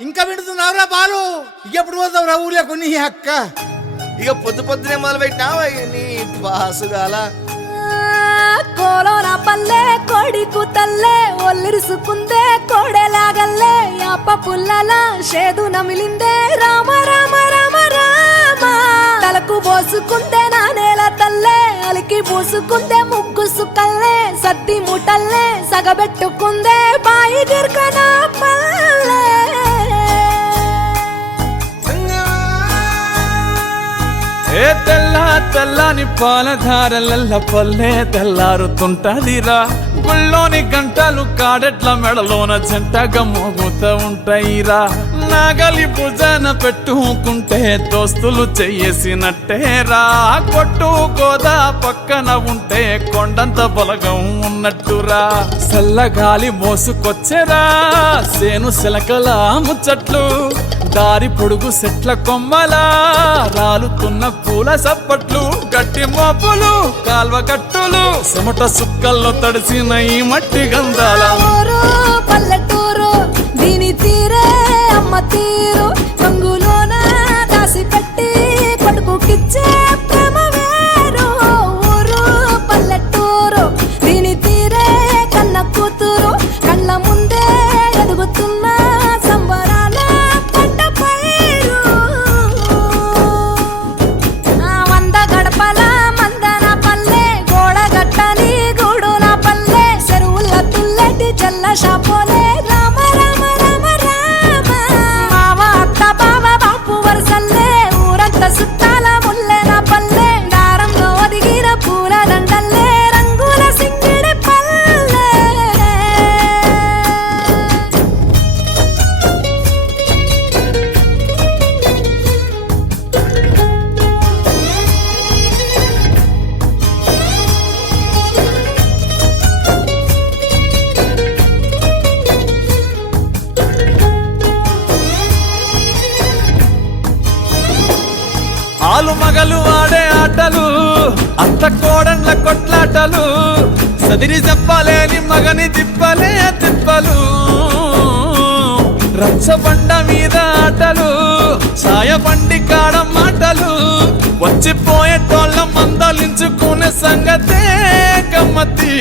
ఇంకా వింటున్నావురా బాలు? ఎప్పుడు పోతావురా ఊళ్ళో కొన్ని అక్క? ఇక పొద్దునే మొదలు పెట్టినావా నీ బాసుగాల? కోలోన పల్లె కోడి కూతల్లే ఒల్లిరుసుకుందే కోడెలాగల్లే యాప పుల్లల షేదు నమిలిందే రామ రామ రామ రామ తలకు పోసుకుందే నా నేల తల్లే అలికి పూసుకుందే ముగ్గు సుక్కల్లే సద్ది ముటల్లే సగబెట్టుకుందే బాయి గిర్కన పల్లె ఏ తెల్ల తెల్లని పాలధారలల్ల పల్లె తెల్లారుతుంటదిరా గుళ్ళోని గంటలు కాడెట్ల మెడలోన జంటగా మోగుతూ ఉంటాయిరా నాగలి భుజాన పెట్టుకుంటే దోస్తులు చెయ్యేసినట్టేరా కొట్టు గోదా పక్కన ఉంటే కొండంత బలగం ఉన్నట్టురా చల్లగాలి మోసుకొచ్చెరా సేను శిలకల ముచ్చట్లు దారి పొడుగు సెట్ల కొమ్మలా రాలుతున్న పూల సప్పట్లు గట్టి మోపులు కాల్వ కట్టులు చెమట సుక్కల్లో తడిసిన ఈ మట్టి గంధాల పల్లెటూరు దీని తీరే అమ్మ తీరు కంగులోన దాసి పెట్టి కొడుకుకిచ్చే ప్రేమ వేరు ఊరు పల్లెటూరు దీని తీరే కన్న కూతురు కళ్ళ ముందే ఎదుగుతున్న సంబరాల పంట పైరు వంద గడపల మందన పల్లె గోడ గట్టని గూడున పల్లె చెరువుల తుల్లటి జల్ల షాపోలే రామ రామ రామ రామ మావ అత్త బావ బాపు వరసల్లే ఊరంత సుట్టాల ముల్లెన పల్లె దారంలో ఒదిగిన పూల దండల్లే రంగుల సింగిడి పల్లె ఆలు మగలు ఆడే ఆటలు అత్త కోడన్ల కొట్లాటలు సదిరి చెప్పలేని మగని తిప్పలే తిప్పలు రచ్చబండ మీద ఆటలు ఛాయ బండి కాడ మాటలు వచ్చిపోయేటోళ్ళ మందలించుకునే సంగతే గమ్మతి